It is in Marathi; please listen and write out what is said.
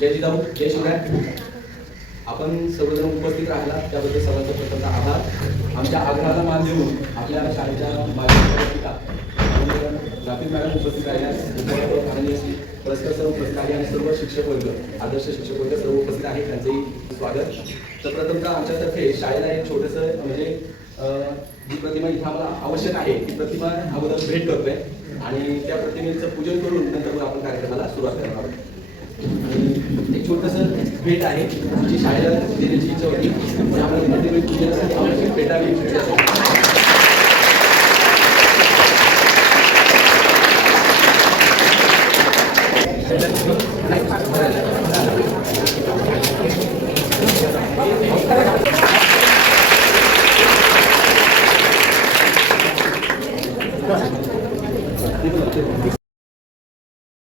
जय जिजाऊ, जय शिवराय. आपण सर्वजण उपस्थित राहिला त्याबद्दल सर्वांचा प्रथमतः आभार. आमच्या आग्रहाला मान देऊन आपल्या शाळेच्या मार्गदर्शिका नापित मॅडम उपस्थित राहिल्या, आणि परस्पर सर्व उपस्थित आहे आणि सर्व शिक्षक वर्ग, आदर्श शिक्षक वर्ग सर्व उपस्थित आहे, त्यांचंही स्वागत. तर प्रथमतः आमच्यातर्फे शाळेला एक छोटंसं म्हणजे जी प्रतिमा इथं आम्हाला आवश्यक आहे ती प्रतिमा अगोदर भेट करतोय आणि त्या प्रतिमेचं पूजन करून नंतर आपण कार्यक्रमाला सुरुवात करणार आहोत. एक छोटंसं भेट आहे जी शाळेला देण्याची इच्छा होती, आम्हाला प्रतिमे पूजनासाठी आवश्यक भेटावी.